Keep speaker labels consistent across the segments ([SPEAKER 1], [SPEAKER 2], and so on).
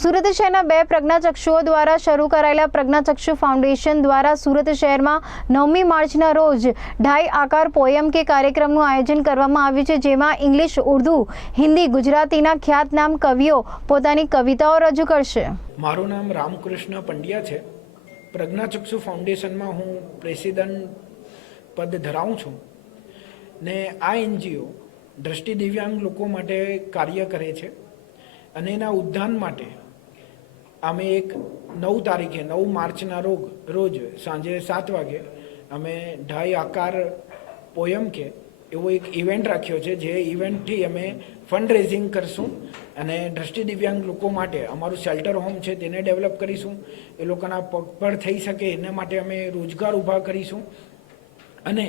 [SPEAKER 1] સુરત શહેરના બે પ્રજ્ઞાચક્ષુઓ દ્વારા શરૂ કરાયેલા પ્રજ્ઞાચક્ષુ ફાઉન્ડેશન દ્વારા સુરત શહેરમાં નવમી માર્ચના રોજ ઢાઈ આકાર પોયમ કે કાર્યક્રમનું આયોજન કરવામાં આવ્યું છે, જેમાં ઇંગ્લિશ, ઉર્દુ, હિન્દી, ગુજરાતીના ખ્યાતનામ કવિઓ પોતાની કવિતાઓ રજૂ કરશે.
[SPEAKER 2] મારું નામ રામકૃષ્ણ પંડ્યા છે. પ્રજ્ઞાચક્ષુ ફાઉન્ડેશનમાં હું પ્રેસિડન્ટ પદ ધરાવું છું ને આ એનજીઓ દ્રષ્ટિ દિવ્યાંગ લોકો માટે કાર્ય કરે છે અને એના ઉદ્ધાન માટે અમે એક નવ તારીખે, નવ માર્ચના રોગ, રોજ સાંજે સાત વાગે અમે ઢાઈ આકાર પોયમ કે એવો એક ઇવેન્ટ રાખ્યો છે, જે ઇવેન્ટથી અમે ફંડ રેઝિંગ કરશું અને દ્રષ્ટિ દિવ્યાંગ લોકો માટે અમારું શેલ્ટર હોમ છે તેને ડેવલપ કરીશું. એ લોકોના પગ પર થઈ શકે એના માટે અમે રોજગાર ઊભા કરીશું. અને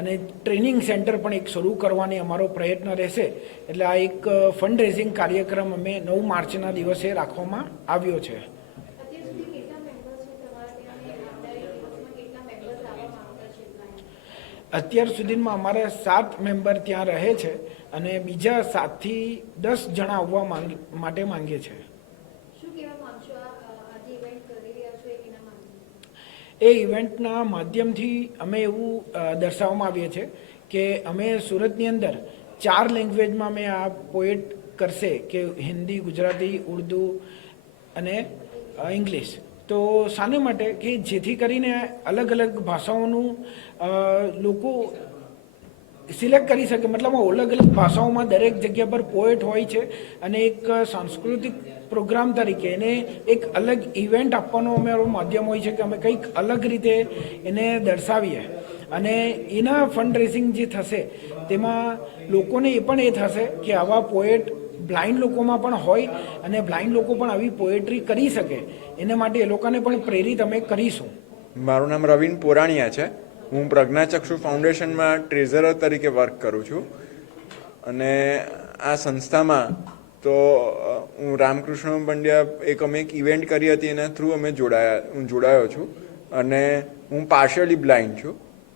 [SPEAKER 2] અને ટ્રેનિંગ સેન્ટર પણ એક શરૂ કરવાની અમારો પ્રયત્ન રહેશે. એટલે આ એક ફંડ રેઝિંગ કાર્યક્રમ અમે નવ માર્ચના દિવસે રાખવામાં આવ્યો છે. અત્યાર સુધીમાં અમારે સાત મેમ્બર ત્યાં રહે છે અને બીજા સાતથી દસ જણા આવવા માંગ માટે માંગે છે. એ ઇવેન્ટના માધ્યમથી અમે એવું દર્શાવવામાં આવીએ છીએ કે અમે સુરતની અંદર ચાર લેંગ્વેજમાં અમે આ પોએટ કરશે કે હિન્દી, ગુજરાતી, ઉર્દુ અને ઇંગ્લિશ તો શાને માટે કે જેથી કરીને અલગ અલગ ભાષાઓનું લોકો સિલેક્ટ કરી શકે. મતલબ અલગ અલગ ભાષાઓમાં દરેક જગ્યા પર પોએટ હોય છે અને એક સાંસ્કૃતિક પ્રોગ્રામ તરીકે એને એક અલગ ઇવેન્ટ આપવાનો અમારો માધ્યમ હોય છે કે અમે કંઈક અલગ રીતે એને દર્શાવીએ. અને એના ફંડ રેઝિંગ જે થશે, તેમાં લોકોને એ પણ એ થશે કે આવા પોએટ બ્લાઇન્ડ લોકોમાં પણ હોય અને બ્લાઇન્ડ લોકો પણ આવી પોએટ્રી કરી શકે. એને માટે એ લોકોને પણ પ્રેરિત અમે કરીશું.
[SPEAKER 3] મારું નામ રવિન પોરાણીયા છે. હું પ્રજ્ઞાચક્ષુ ફાઉન્ડેશનમાં ટ્રેઝરર તરીકે વર્ક કરું છું. અને આ સંસ્થામાં તો હું રામકૃષ્ણ પંડ્યા એક અમે એક ઇવેન્ટ કરી હતી, એના થ્રુ અમે જોડાયા, હું જોડાયો છું. અને હું પાર્શિયલી બ્લાઇન્ડ છું.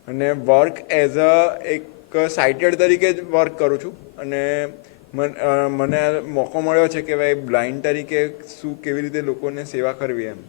[SPEAKER 3] અને વર્ક એઝ અ એક સાઇટેડ તરીકે જ વર્ક કરું છું. અને મન મોકો મળ્યો છે કે ભાઈ બ્લાઇન્ડ તરીકે શું કેવી રીતે લોકોને સેવા કરવી એમ.